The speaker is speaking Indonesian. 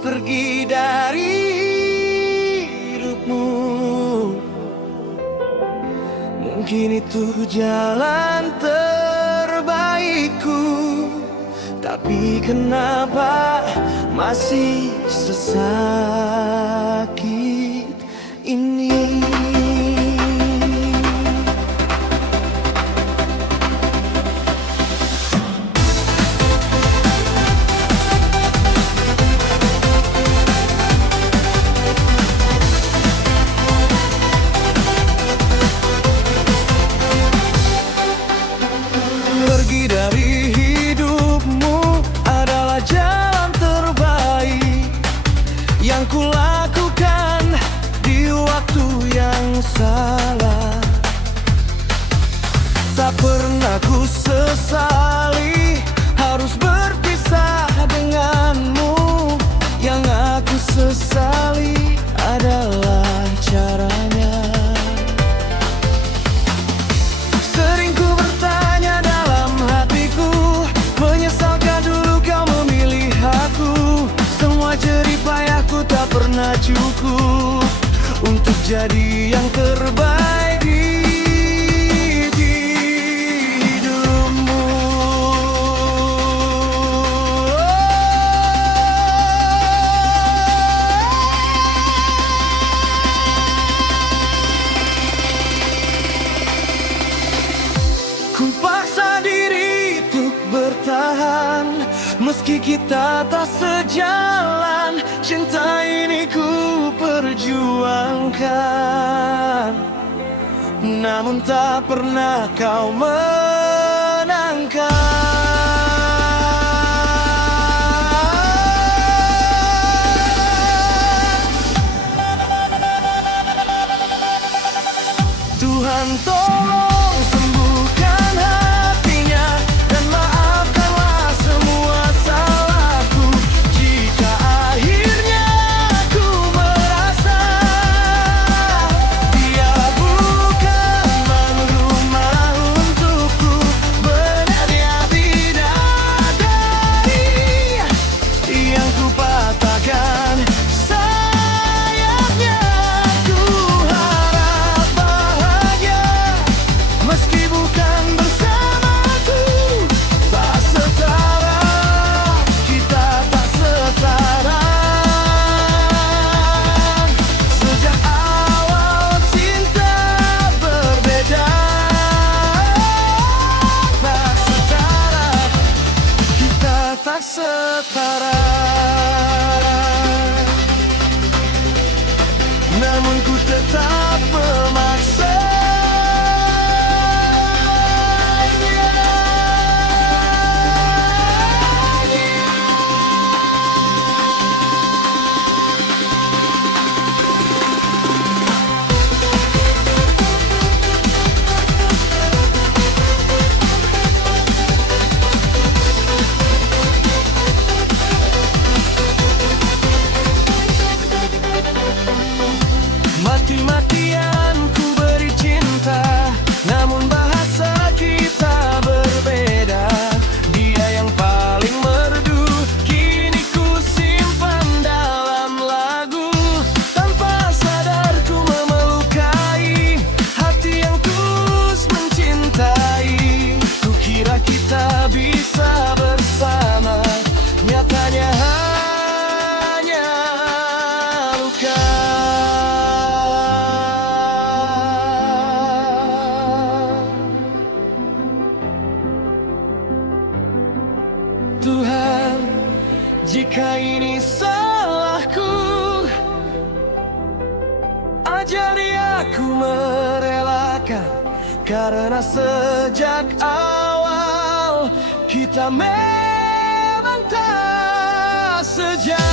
pergi dari hidupmu. Mungkin itu jalan terbaikku, tapi kenapa masih sesakit ini? Pergi dari hidupmu adalah jalan terbaik yang kulakukan di waktu yang salah. Tak pernah ku sesali harus berpisah denganmu. Yang aku sesali adalah caranya. Sering ku bertanya dalam hatiku, menyesalkan dulu kau memilih aku. Semua jerih payahku tak pernah cukup untuk jadi yang terbaik di hidupmu. Ku paksa diri untuk bertahan, meski kita tak sejalan. Cinta ini ku perjuangkan, namun tak pernah kau menangkan. Tuhan tolong sembuhkan hatinya dan maafkanlah semua salahku. Jika akhirnya aku merasa dia bukan rumah untukku, benarnya bidadari yang ku patahkan. Sayangnya ku harap bahagia, meski bukan bersamaku. Tak setara, kita tak setara. Sejak awal cinta berbeda. Tak setara, kita tak setara. Namun ku tetap memaksanya. Mati-matian ku beri cinta, namun bahasa kita berbeda. Dia yang paling merdu kini ku simpan dalam lagu. Tanpa sadar ku memelukai hati yang tulus mencintai. Ku kira kita bisa bersama, nyatanya hanya luka. Tuhan, jika ini salahku, ajari aku merelakan. Karena sejak awal kita memang tak sejalan.